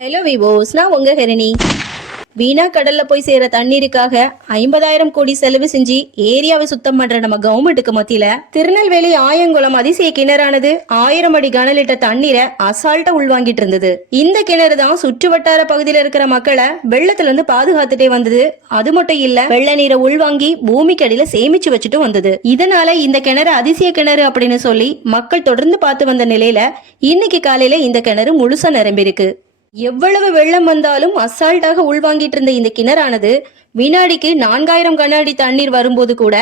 Hello விவோஸ் நான் உங்க ஹரிணி வீணா கடல்ல போய் சேர தண்ணீருக்காக ஐம்பதாயிரம் கோடி செலவு செஞ்சு ஏரியாவை சுத்தம் பண்ற நம்ம கவர்மெண்ட்டுக்கு மத்தியில திருநெல்வேலி ஆயங்குளம் அதிசய கிணறானது ஆயிரம் அடி கன லிட்டர் தண்ணீரை அசால்ட்டா உள்வாங்கிட்டு இருந்தது. இந்த கிணறு தான் சுற்று வட்டார பகுதியில இருக்கிற மக்களை வெள்ளத்துல இருந்து பாதுகாத்துட்டே வந்தது. அது மட்டும் இல்ல வெள்ள நீரை உள்வாங்கி பூமிக்கு அடியில சேமிச்சு வச்சுட்டு வந்தது. இதனால இந்த கிணறு அதிசய கிணறு அப்படின்னு சொல்லி மக்கள் தொடர்ந்து பார்த்து வந்த நிலையில இன்னைக்கு காலையில இந்த கிணறு முழுசா நிரம்பியிருக்கு. எவ்வளவு வெள்ளம் வந்தாலும் அசால்ட்டாக உள்வாங்கிட்டு இருந்த இந்த கிணறானது வினாடிக்கு நான்காயிரம் கன அடி தண்ணீர் வரும்போது கூட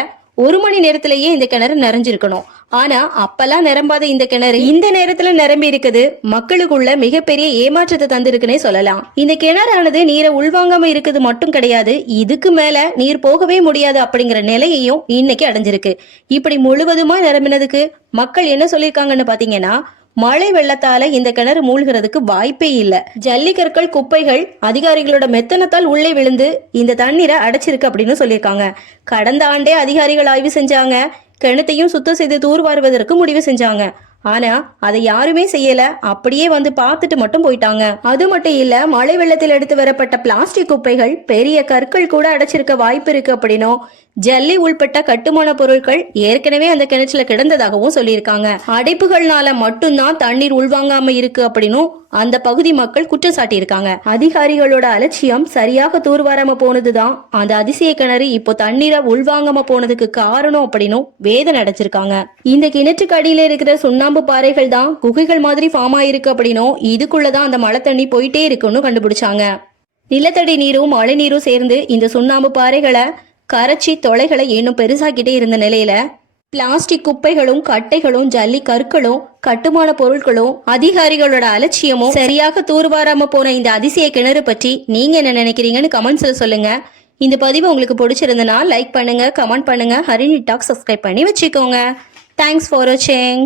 ஒரு மணி நேரத்திலேயே இந்த கிணறு நிறைஞ்சிருக்கணும். ஆனா அப்பெல்லாம் நிரம்பாத இந்த கிணறு இந்த நேரத்துல நிரம்பி இருக்குது. மக்களுக்குள்ள மிகப்பெரிய ஏமாற்றத்தை தந்திருக்குன்னே சொல்லலாம். இந்த கிணறானது நீரை உள்வாங்காம இருக்குது மட்டும் கிடையாது. இதுக்கு மேல நீர் போகவே முடியாது அப்படிங்கிற நிலையையும் இன்னைக்கு அடைஞ்சிருக்கு. இப்படி முழுவதுமா நிரம்பினதுக்கு மக்கள் என்ன சொல்லியிருக்காங்கன்னு பாத்தீங்கன்னா மழை வெள்ளத்தால இந்த கிணறு மூழ்கிறதுக்கு வாய்ப்பே இல்லை. ஜல்லிக்கற்கள் குப்பைகள் அதிகாரிகளோட மெத்தனத்தால் உள்ளே விழுந்து இந்த தண்ணீரை அடைச்சிருக்கு அப்படின்னு சொல்லியிருக்காங்க. கடந்த ஆண்டே அதிகாரிகள் ஆய்வு செஞ்சாங்க. கிணத்தையும் சுத்தம் செய்து தூர்வாருவதற்கு முடிவு செஞ்சாங்க. ஆனா அதை யாருமே செய்யல. அப்படியே வந்து பார்த்துட்டு மட்டும் போயிட்டாங்க. அது மட்டும் இல்ல மழை வெள்ளத்தில் எடுத்து வரப்பட்ட பிளாஸ்டிக் குப்பைகள் பெரிய கற்கள் கூட அடைச்சிருக்க வாய்ப்பு இருக்கு அப்படின்னும் ஜல்லி உள்பட்ட கட்டுமான பொருட்கள் ஏற்கனவே அந்த கிணற்றுல கிடந்ததாகவும் சொல்லியிருக்காங்க. அடைப்புகள்னால மட்டும்தான் தண்ணீர் உள்வாங்காம இருக்கு அப்படின்னும் அந்த பகுதி மக்கள் குற்றம் சாட்டியிருக்காங்க. அதிகாரிகளோட அலட்சியம் சரியாக தூர்வாராம போனதுதான். அந்த அதிசய கிணறு இப்போ தண்ணீரை உள்வாங்காம போனதுக்கு காரணம் அப்படின்னும் வேதனை அடைச்சிருக்காங்க இந்த கிணற்றுக்கு அடியில இருக்கிற சுண்ணாம்பு பாறைகள் தான் குகைகள் மாதிரி ஃபார்ம் ஆயிருக்கு அப்படின்னும் இதுக்குள்ளதான் அந்த மழை தண்ணி போயிட்டே இருக்குன்னு கண்டுபிடிச்சாங்க. நிலத்தடி நீரும் மழை நீரும் சேர்ந்து இந்த சுண்ணாம்பு பாறைகளை கரைச்சி தொலைகளை இன்னும் பெருசாக்கிட்டே இருந்த நிலையில பிளாஸ்டிக் குப்பைகளும் கட்டைகளும் ஜல்லி கற்களும் கட்டுமான பொருட்களும் அதிகாரிகளோட அலட்சியமும் சரியாக தூர்வாராம போன இந்த அதிசய கிணறு பற்றி நீங்க என்ன நினைக்கிறீங்கன்னு கமெண்ட்ஸ்ல சொல்லுங்க. இந்த பதிவு உங்களுக்கு பிடிச்சிருந்தனா லைக் பண்ணுங்க கமெண்ட் பண்ணுங்க. ஹரிணி டாக் சப்ஸ்கிரைப் பண்ணி வச்சுக்கோங்க. தேங்க்ஸ் ஃபார் வாட்சிங்